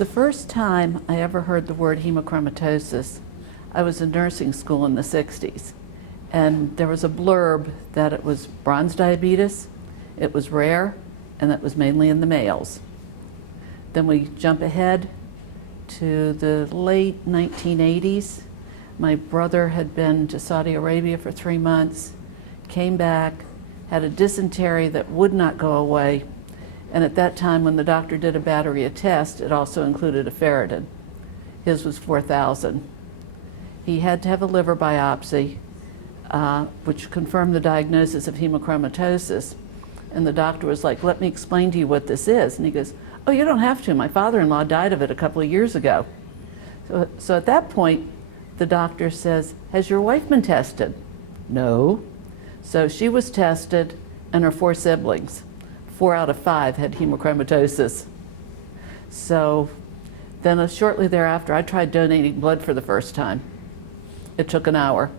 The first time I ever heard the word hemochromatosis, I was in nursing school in the 60s. And there was a blurb that it was bronze diabetes, it was rare, and that was mainly in the males. Then we jump ahead to the late 1980s. My brother had been to Saudi Arabia for 3 months, came back, had a dysentery that would not go away, and at that time when the doctor did a battery of tests, it also included a ferritin. His was 4,000. He had to have a liver biopsy, which confirmed the diagnosis of hemochromatosis. And the doctor was like, "Let me explain to you what this is." And he goes, "Oh, you don't have to. My father-in-law died of it a couple of years ago." So at that point, the doctor says, "Has your wife been tested?" "No." So she was tested, and her 4 siblings, 4 out of 5 had hemochromatosis. So then shortly thereafter, I tried donating blood for the first time. It took an hour.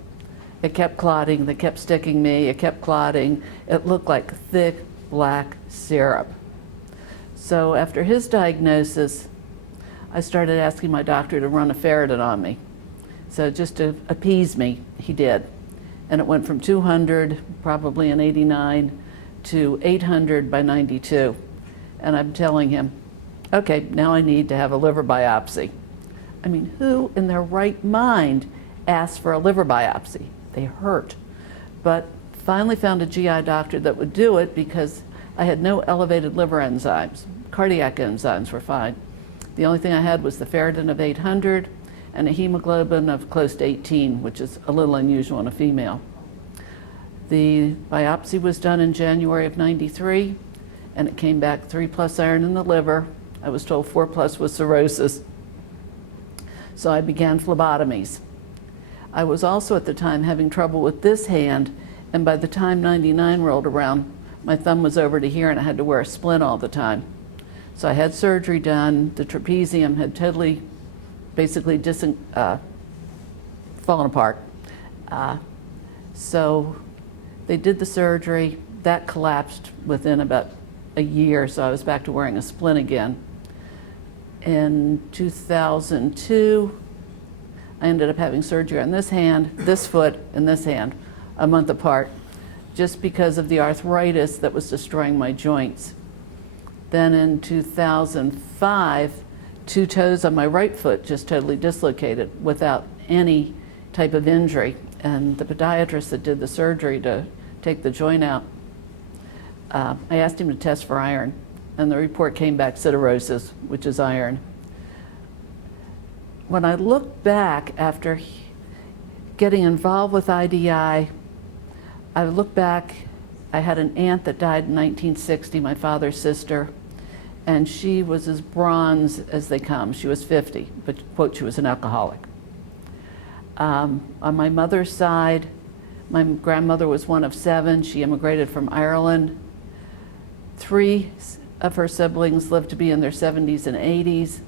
It kept clotting, they kept sticking me, it kept clotting. It looked like thick black syrup. So after his diagnosis, I started asking my doctor to run a ferritin on me. So just to appease me, he did. And it went from 200, probably in 89, to 800 by 92. And I'm telling him, okay, now I need to have a liver biopsy. I mean, who in their right mind asks for a liver biopsy? They hurt. But finally found a GI doctor that would do it because I had no elevated liver enzymes. Cardiac enzymes were fine. The only thing I had was the ferritin of 800 and a hemoglobin of close to 18, which is a little unusual in a female. The biopsy was done in January of 93, and it came back 3+ iron in the liver. I was told 4+ was cirrhosis. So I began phlebotomies. I was also at the time having trouble with this hand, and by the time 99 rolled around, my thumb was over to here and I had to wear a splint all the time. So I had surgery done. The trapezium had totally, basically fallen apart. So they did the surgery. That collapsed within about a year, so I was back to wearing a splint again. In 2002, I ended up having surgery on this hand, this foot, and this hand, a month apart, just because of the arthritis that was destroying my joints. Then in 2005, 2 toes on my right foot just totally dislocated without any type of injury. And the podiatrist that did the surgery to take the joint out, I asked him to test for iron, and the report came back siderosis, which is iron. When I look back after getting involved with IDI, I look back, I had an aunt that died in 1960, my father's sister, and she was as bronze as they come. She was 50, but quote, she was an alcoholic. On my mother's side, my grandmother was one of 7. She immigrated from Ireland. 3 of her siblings lived to be in their 70s and 80s.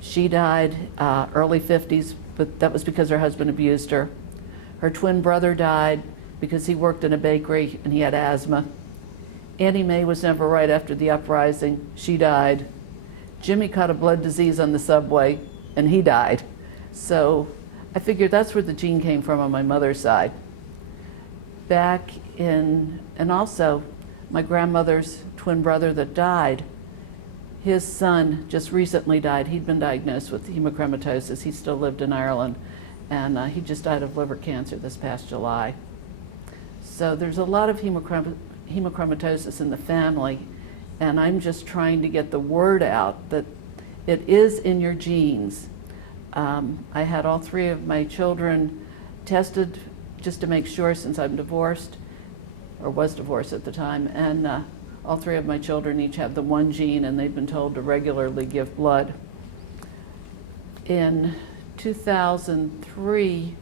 She died early 50s, but that was because her husband abused her. Her twin brother died because he worked in a bakery and he had asthma. Annie Mae was never right after the uprising. She died. Jimmy caught a blood disease on the subway and he died. So I figured that's where the gene came from on my mother's side. And also my grandmother's twin brother that died, his son just recently died. He'd been diagnosed with hemochromatosis. He still lived in Ireland, and he just died of liver cancer this past July. So there's a lot of hemochromatosis in the family, and I'm just trying to get the word out that it is in your genes. I had all 3 of my children tested just to make sure, since I'm divorced, or was divorced at the time, and all 3 of my children each have the 1 gene, and they've been told to regularly give blood. In 2003,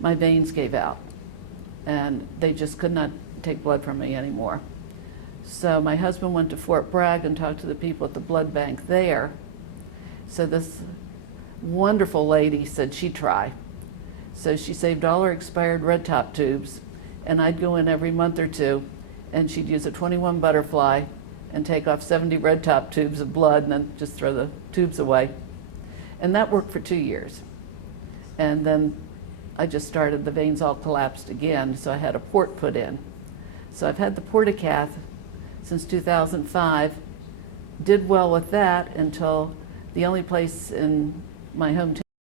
my veins gave out, and they just could not take blood from me anymore. So my husband went to Fort Bragg and talked to the people at the blood bank there. So this wonderful lady said she'd try. So she saved all her expired red top tubes, and I'd go in every month or 2, and she'd use a 21 butterfly, and take off 70 red top tubes of blood and then just throw the tubes away. And that worked for 2 years. And then I just started, the veins all collapsed again, so I had a port put in. So I've had the portacath since 2005, did well with that until the only place in my hometown